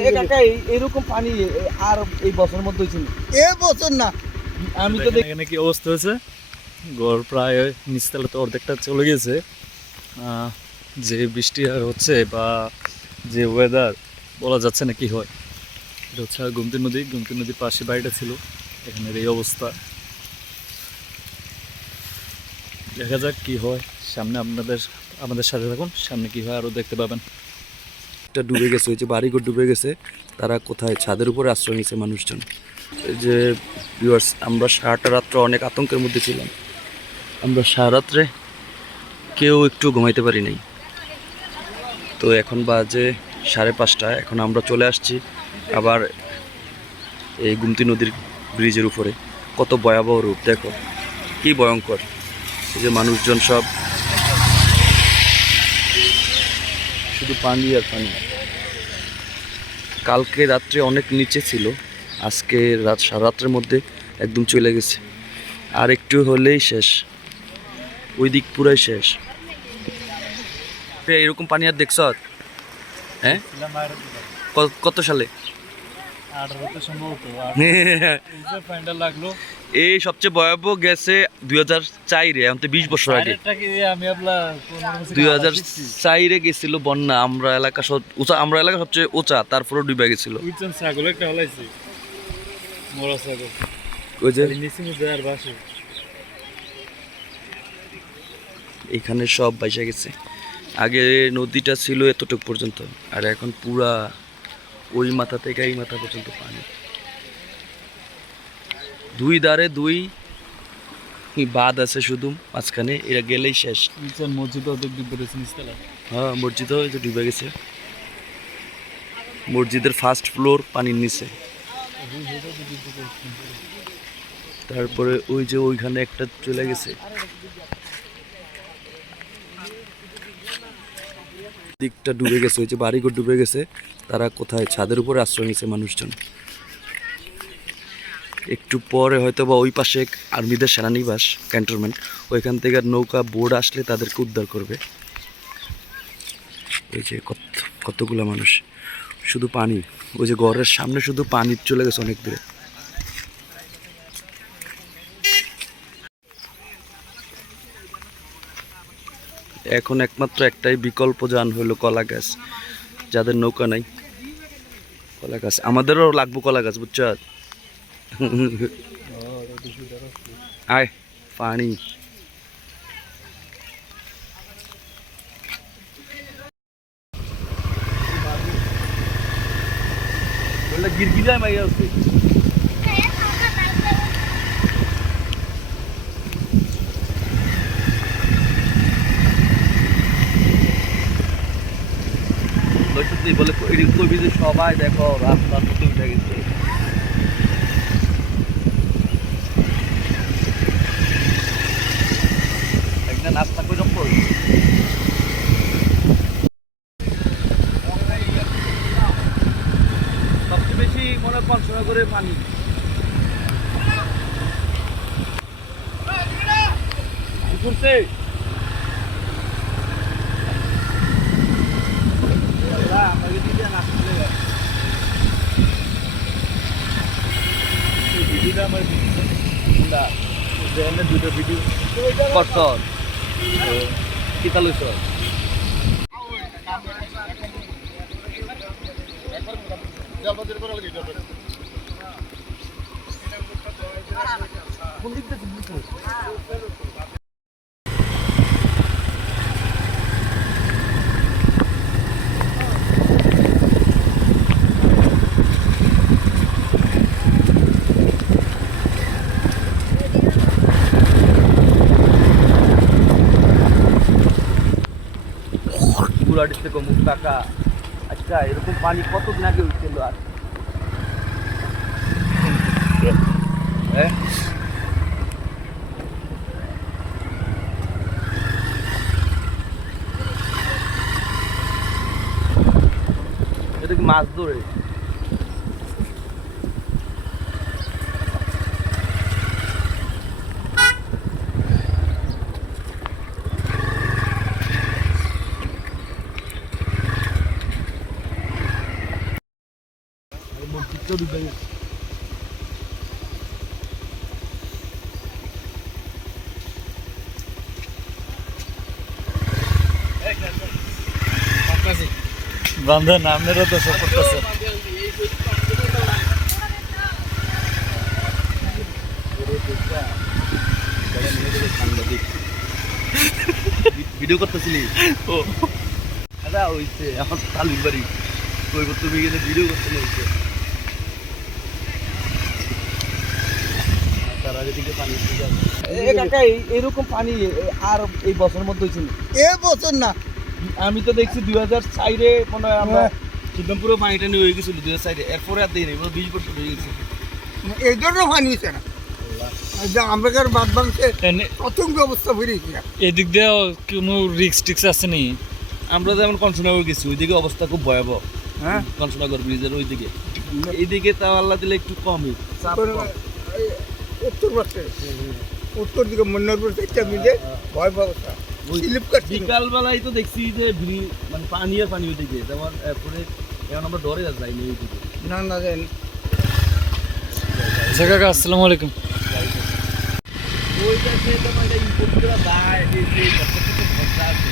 এ কাকা এই- এরকম পানি আর এই বছরের মধ্যে হয়েছিল এ বছর না। আমি তো এখানে কি অবস্থা হয়েছে? গড় প্রায় নিচতলা তো অর্ধেকটা চলে গেছে। যে বৃষ্টি আর হচ্ছে বা যে ওয়েদার বলা যাচ্ছে না কি হয় এটা হচ্ছে গুমতি নদী। গুমতি নদীর পাশে বাড়িটা ছিল এখানের এই অবস্থা। দেখা যাক কি হয়। সামনে আপনাদের আমাদের সাথে থাকুন সামনে কি হয় আরও দেখতে পাবেন। একটা ডুবে গেছে ওই যে বাড়িঘর ডুবে গেছে তারা কোথায়? ছাদের উপরে আশ্রয় নিয়েছে মানুষজন। যে viewers, আমরা সারাটা রাত্র অনেক আতঙ্কের মধ্যে ছিলাম। আমরা সারা রাত্রে কেউ একটু ঘুমাইতে পারি নাই। তো এখন বাজে সাড়ে পাঁচটা এখন আমরা চলে আসছি আবার এই গুমতি নদীর ব্রিজের উপরে। কত ভয়াবহ রূপ দেখো। কি ভয়ঙ্কর। এই যে মানুষজন সব শুধু পানি আর পানি। কালকে রাত্রে অনেক নিচে ছিল, আজকে রাত রাত্রের মধ্যে একদম চলে গেছে। আর একটু হলেই শেষ। ওই দিক পুরাই শেষ। এরকম পানি আর দেখছ? হ্যাঁ? কত সালে? এই সবচেয়ে ভয়াবহ গেছে দুই হাজার চাইরে এখন তো বিশ বছর আগে। দুই হাজার চাইরে গেছিল বন্যা আমরা এলাকা সব উঁচা আমরা এলাকা সবচেয়ে উঁচা তারপরে ডুবে গেছিল। এখানে সব বাইসা গেছে। আগে নদীটা ছিল এতটুক পর্যন্ত আর এখন পুরা ওই মাথা থেকে এই মাথা পর্যন্ত পানি। দুই ধারে দুই বাদ আছে শুধু মাঝখানে এরা গেলেই শেষ। মসজিদ ডুবে হ্যাঁ মসজিদও এই যে ডুবে গেছে। মসজিদের ফার্স্ট ফ্লোর পানির নিচে। তারপরে ওই যে ওইখানে একটা চলে গেছে। দিকটা ডুবে গেছে ওই যে বাড়িঘর ডুবে গেছে। তারা কোথায়? ছাদের উপরে আশ্রয় নিয়েছে মানুষজন। একটু পরে হয়তো বা ওই পাশে আর্মিদের সেনানিবাস ক্যান্টনমেন্ট, ওইখান থেকে নৌকা বোর্ড আসলে তাদেরকে উদ্ধার করবে। এই যে কত, কতগুলো মানুষ। শুধু পানি। ওই যে ঘরের সামনে শুধু পানি চলে গেছে অনেক দূরে। এখন একমাত্র একটাই বিকল্প যান হলো কলা গাছ, যাদের নৌকা নাই। কলা গাছ আমাদেরও লাগবো কলা গাছ বুঝছ? আয় পানি। গিরগিরায় মাইয়া বলে এদিক কবি যে সবাই দেখো রাস্তার মধ্যে উঠে গেছে একটা নাস্তা করে করি সবচেয়ে বেশি মনে হয় পাঁচশো টাকা করে পানি কি করছে আল্লাহ, আমাকে দিতে না আসলে গেছে। এই ভিডিওটা আমার না, যেখানে দুটো ভিডিও করত কি তালু কোন দিক থেকে গুলাটির থেকে মুখ টাকা আচ্ছা এরকম পানি কতদিন আগে উঠছিল আর? হ্যাঁ কি মাছ ধরে পিকচার ডুবে গেছে বান্ধব আপনারও তো সাপোর্ট আছে ভিডিও করতেছিলি? ও। দাদা হইছে আমার তালির বাড়ি। কই তুমি গেলে ভিডিও করতে হইছে তার আগে পানি এ কাকা এই- এরকম পানি আর এই বছরের মধ্যে হয়েছিল এ বছর না আমি তো দেখছি দুই হাজার সাইডে মনে হয় আমরা সিদ্ধমপুরে পানিটা নিয়ে হয়ে গেছিল দুই হাজার সাইডে এরপরে আর দিই নেই বিশ বছর হয়ে গেছে। এই জন্য পানি হয়েছে না। আমরাকার বাদ অবস্থা এদিক দিয়ে কোনো রিক্স টিক্স আছে নি? আমরা যেমন কনসোনাগর গেছি ওইদিকে অবস্থা খুব ভয়াবহ। হ্যাঁ। কনসোনাগর ব্রিজের ওইদিকে। এইদিকে তাও আল্লাহ দিলে একটু কমই। উত্তর পাশে উত্তর দিকে মন্নারপুর ভয় বিকালবেলায় তো দেখছি যে মানে পানি আর পানি ওইদিকে। যেমন এরপরে এখন আমরা ডরে যাইনি ওইদিকে। না না জানি আচ্ছা আসসালামু আলাইকুম। ওইটা সে তোমার ইম্পোর্ট করে যায় এই যে কত কত খরচা আছে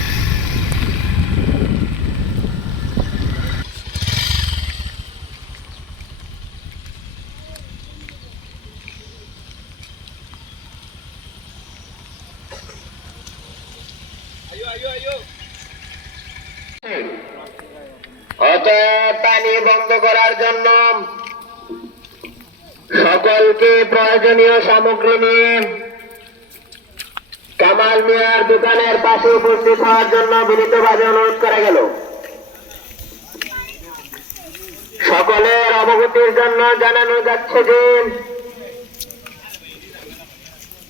পানি বন্ধ করার জন্য সকলকে প্রয়োজনীয় সামগ্রী নিয়ে কামাল মিয়ার দোকানের পাশে উপস্থিত হওয়ার জন্য বিনীতভাবে অনুরোধ করা গেল। সকলের অবগতির জন্য জানানো যাচ্ছে যে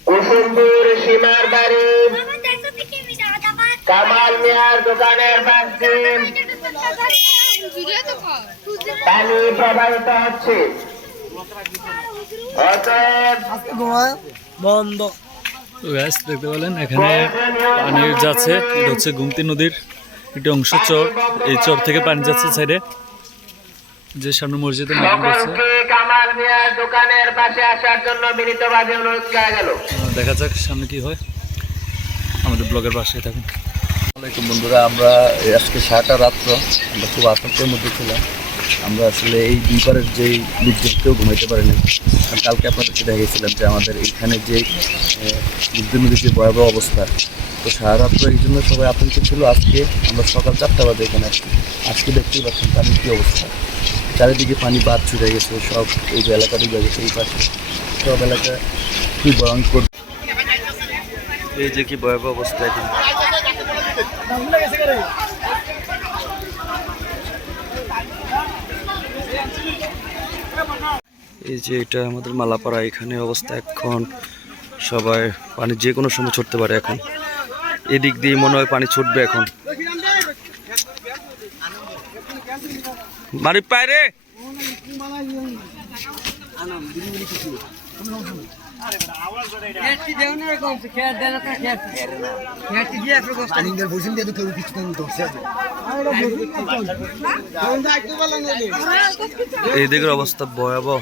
কুসুমপুর সীমার বাড়ি কামাল মিয়ার দোকানের পাশ পানি প্রবাহিত হচ্ছে। বন্ধ। তো গ্যাস দেখতে পেলেন এখানে পানি যাচ্ছে এটা হচ্ছে গুমতি নদীর একটি অংশ চর। এই চর থেকে পানি যাচ্ছে সাইডে। যে সামনে মসজিদে কামাল মিয়ার দোকানের পাশে আসার জন্য বিনীতভাবে অনুরোধ করা গেল। আহ, দেখা যাক সামনে কি হয়। আমাদের ব্লগের পাশে থাকুন। আসসালামাইকুম বন্ধুরা, আমরা আজকে সারাটা রাত্র আমরা খুব আতঙ্কের মধ্যে ছিলাম। আমরা আসলে এই দুইবারের যেই লোকজন কেউ ঘুমাইতে পারেনি। কারণ কালকে আপনাদেরকে দেখিয়েছিলাম যে আমাদের এইখানে যে বুদ্ধি নদীর যে ভয়াবহ অবস্থা, তো সারা রাত্র এই জন্য সবাই আতঙ্কে ছিল। আজকে আমরা সকাল চারটা বাজে এখানে আসছি। আজকে দেখতেই পাচ্ছেন পানির কী অবস্থা। চারিদিকে পানি বাদ ছুটে গেছে, সব এই যে এলাকা ডুবে গেছে, এই পাশে সব এলাকা খুবই ভয়ঙ্কর। এই যে কি ভয়াবহ অবস্থা এখন। এই যে এটা আমাদের মালাপাড়া, এখানে অবস্থা এখন। সবাই পানি যে কোনো সময় ছুটতে পারে এখন। এদিক দিয়ে মনে হয় পানি ছুটবে এখন। বাড়ি পায় রে! এই দিকের অবস্থা ভয়াবহ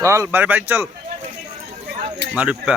চল বাড়ি বাড়ি চল মারুপ্পা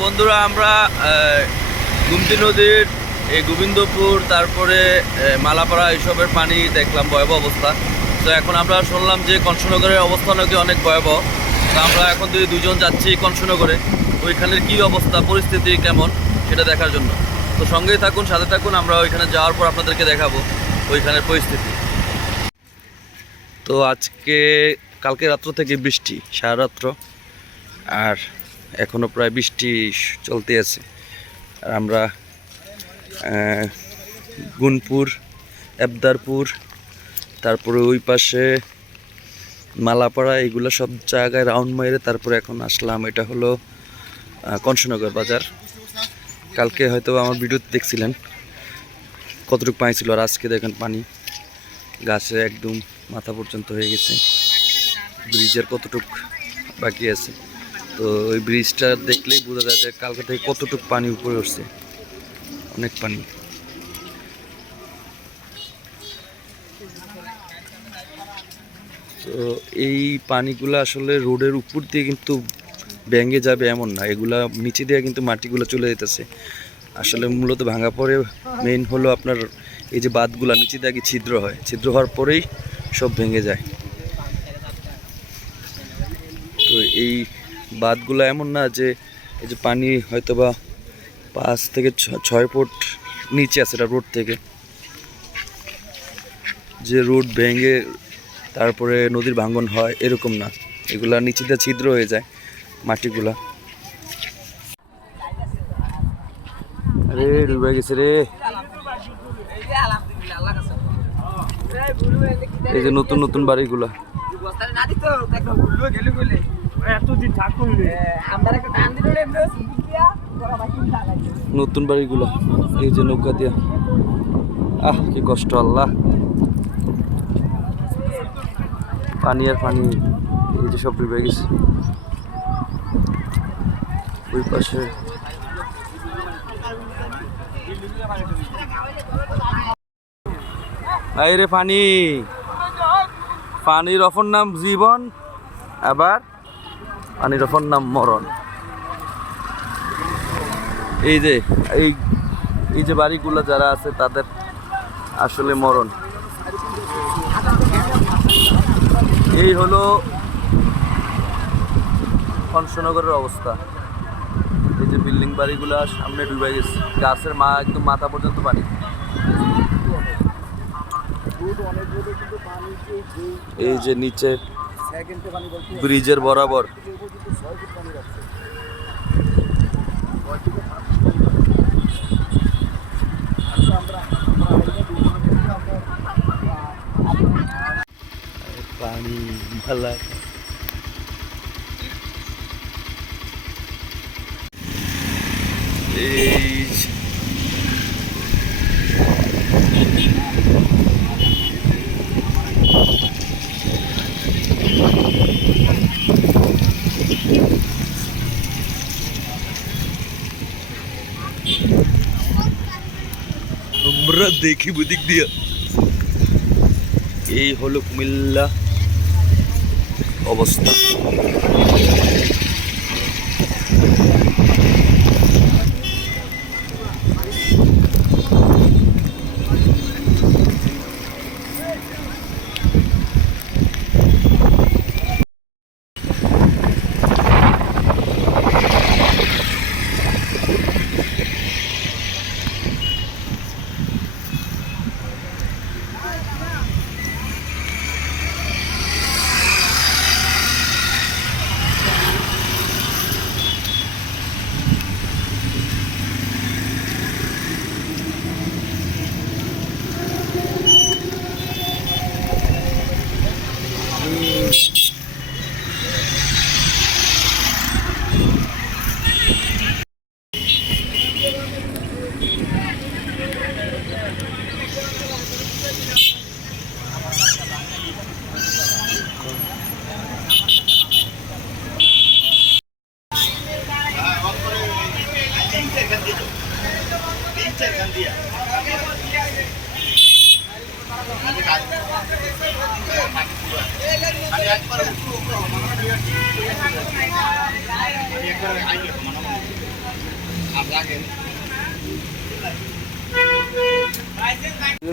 বন্ধুরা আমরা গুমতি নদীর এই গোবিন্দপুর তারপরে মালাপাড়া এইসবের পানি দেখলাম ভয়াবহ অবস্থা। তো এখন আমরা শুনলাম যে কংসনগরের অবস্থা নাকি অনেক ভয়াবহ। তো আমরা এখন দুই দুজন যাচ্ছি কংসনগরে ওইখানের কি অবস্থা পরিস্থিতি কেমন সেটা দেখার জন্য। তো সঙ্গেই থাকুন সাথে থাকুন আমরা ওইখানে যাওয়ার পর আপনাদেরকে দেখাবো ওইখানের পরিস্থিতি। তো আজকে কালকে রাত্র থেকে বৃষ্টি সারা রাত্র আর এখনও প্রায় বৃষ্টি চলতে আছে। আর আমরা গুনপুর এবদারপুর তারপরে ওই পাশে মালাপাড়া এগুলো সব জায়গায় রাউন্ড মেরে তারপরে এখন আসলাম। এটা হলো আহ, কংসনগর বাজার। কালকে হয়তো আমার ভিডিওতে দেখছিলেন কতটুকু পানি ছিল আর আজকে দেখেন পানি। গাছে একদম মাথা পর্যন্ত হয়ে গেছে। ব্রিজের কতটুক বাকি আছে। তো ওই ব্রিজটা দেখলেই বোঝা যায় যে কালকে থেকে কতটুক পানি উপরে উঠছে। অনেক পানি। তো এই পানিগুলো আসলে রোডের উপর দিয়ে কিন্তু ব্যাঙ্গে যাবে এমন না। এগুলা নিচে দিয়ে কিন্তু মাটিগুলো চলে যেতেছে। আসলে মূলত ভাঙা পরে মেইন হলো আপনার এই যে বাঁধগুলা নিচে দিয়ে আগে ছিদ্র হয়। ছিদ্র হওয়ার পরেই সব ভেঙে যায়। তো এই বাঁধগুলো এমন না যে এই যে পানি হয়তো বা পাঁচ থেকে ছয় ফুট নিচে আছে এটা রোড থেকে। যে রোড ভেঙে তারপরে নদীর ভাঙন হয় এরকম না। এগুলা নিচে ছিদ্র হয়ে যায়। মাটিগুলা। আরে ডুবে গেছে রে। এই যে নতুন নতুন বাড়িগুলা। নতুন বাড়িগুলা, এই যে নৌকা দিয়া। আহ, কি কষ্ট, আল্লাহ। পানি আর পানি, এই যে সব ডুবে গেছে। ওই পাশে। এই রে পানি পানির অপর নাম জীবন, আবার পানির অপর নাম মরণ। এই যে, এই এই যে বাড়িগুলো যারা আছে, তাদের আসলে মরণ। এই হলো কংসনগরের অবস্থা। বিল্ডিং বাড়িগুলো সামনে ডুবে গেছে। গাছের মা একদম মাথা পর্যন্ত পানি। এই যে নিচে ব্রিজের বরাবর। পানি ভালা এই আমরা দেখি বুদিক দিয়া। এই হলো কুমিল্লা অবস্থা।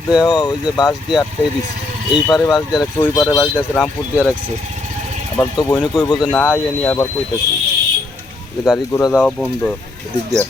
দেহ, ওই যে বাস দিয়ে আটকাই দিছে। এই পারে বাস দিয়ে রাখছে, ওই পারে বাস দিয়ে রাখছে, রামপুর দিয়ে রাখছে। আবার তো বইনে কইব যে, না ইয়ে নিয়ে আবার কইতেছি। যে, গাড়ি ঘোড়া যাওয়া বন্ধ, এদিক দিয়ে